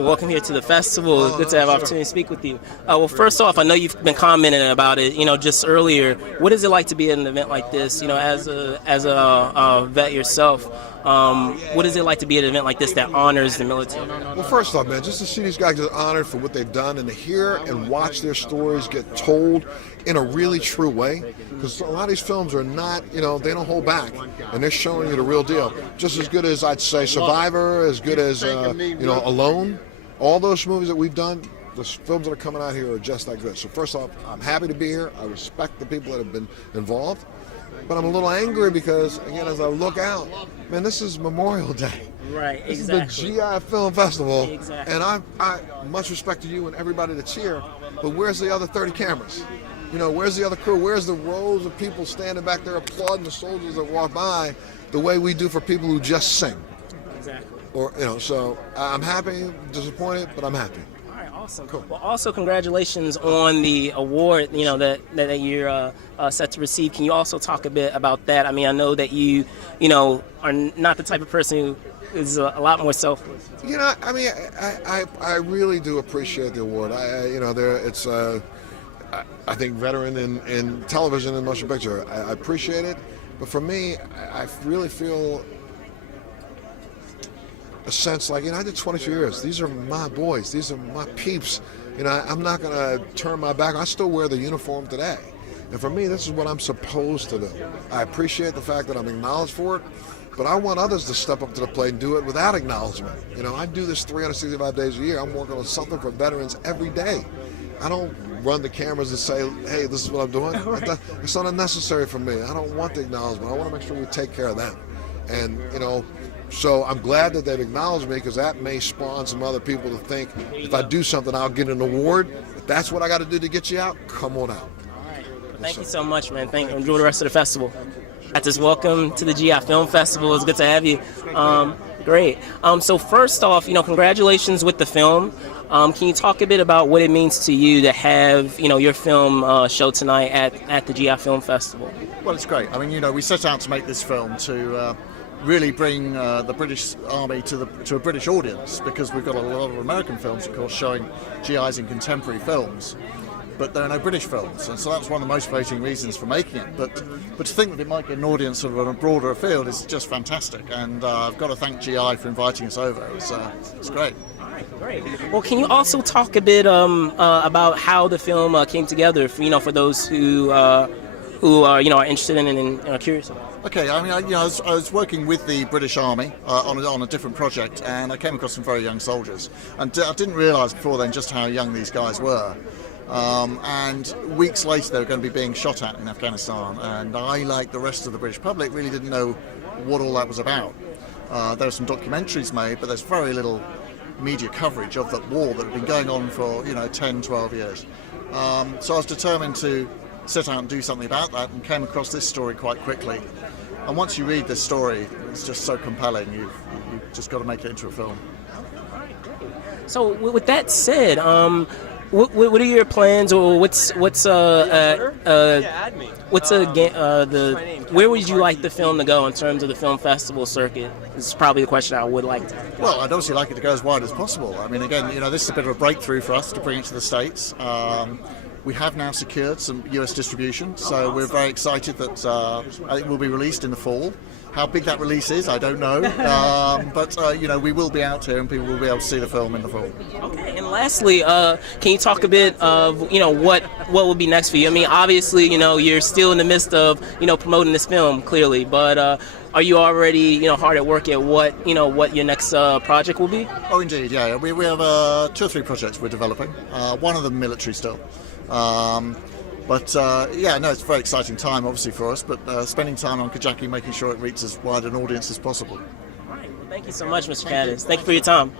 Welcome here to the festival. Good to have an opportunity to speak with you. Well, first off, I know you've been commenting about it, just earlier. What is it like to be at an event like this? As a vet yourself, what is it like to be at an event like this that honors the military? Well, first off, man, just to see these guys get honored for what they've done and to hear and watch their stories get told in a really true way, because a lot of these films are not, they don't hold back, and they're showing you the real deal. Just as good as, I'd say, Survivor, as good as, Alone. All those movies that we've done, the films that are coming out here are just that good. So first off, I'm happy to be here. I respect the people that have been involved. But I'm a little angry because, again, as I look out, man, this is Memorial Day. Right, this exactly. This is the GI Film Festival. Exactly. And I much respect to you and everybody that's here, but where's the other 30 cameras? Where's the other crew? Where's the rows of people standing back there applauding the soldiers that walk by the way we do for people who just sing? Exactly. So I'm happy, disappointed, but I'm happy. All right, awesome. Cool. Well, also congratulations on the award, that you're set to receive. Can you also talk a bit about that? I mean, I know that you are not the type of person who is a lot more selfless. I really do appreciate the award. I think veteran in television and motion picture. I appreciate it, but for me, I really feel a sense like, I did 22 years. These are my boys. These are my peeps. I'm not going to turn my back. I still wear the uniform today. And for me, this is what I'm supposed to do. I appreciate the fact that I'm acknowledged for it, but I want others to step up to the plate and do it without acknowledgement. I do this 365 days a year. I'm working on something for veterans every day. I don't run the cameras and say, hey, this is what I'm doing. Right. It's not unnecessary for me. I don't want the acknowledgement. I want to make sure we take care of them. And, so I'm glad that they've acknowledged me, because that may spawn some other people to think if I do something, I'll get an award. If that's what I got to do to get you out, come on out. All right. Thank you so much, man. Enjoy the rest of the festival. Welcome to the GI Film Festival. It's good to have you. Great. So first off, congratulations with the film. Can you talk a bit about what it means to you to have, your film show tonight at the GI Film Festival? Well, it's great. I mean, we set out to make this film to really bring the British Army to a British audience, because we've got a lot of American films, of course, showing GIs in contemporary films, but there are no British films, and so that's one of the motivating reasons for making it. But to think that it might get an audience sort of on a broader field is just fantastic, and I've got to thank GI for inviting us over. It's great. Great. Well, can you also talk a bit about how the film came together for those who are interested in and are curious about it? Okay, I mean, I was working with the British Army on a different project, and I came across some very young soldiers, and I didn't realise before then just how young these guys were. And weeks later, they were going to be being shot at in Afghanistan, and I, like the rest of the British public, really didn't know what all that was about. There are some documentaries made, but there's very little media coverage of that war that had been going on for 10, 12 years. So I was determined to set out and do something about that, and came across this story quite quickly. And once you read this story, it's just so compelling, you've just got to make it into a film. So with that said, what are your plans, or where would you like the film to go in terms of the film festival circuit? This is probably the question I would like to ask. Well, I'd obviously like it to go as wide as possible. I mean, again, this is a bit of a breakthrough for us to bring it to the States. We have now secured some US distribution, so we're very excited that I think it will be released in the fall. How big that release is, I don't know, but we will be out here and people will be able to see the film in the fall. Okay, and lastly, can you talk a bit of what will be next for you? I mean, obviously, you're still in the midst of promoting this film, clearly, but are you already hard at work at what your next project will be? Oh, indeed, yeah. We have 2 or 3 projects we're developing. One of them military still. It's a very exciting time, obviously, for us, but spending time on Kajaki, making sure it reaches as wide an audience as possible. All right. Well, thank you so much, Mr. Caddis. Thank you for your time.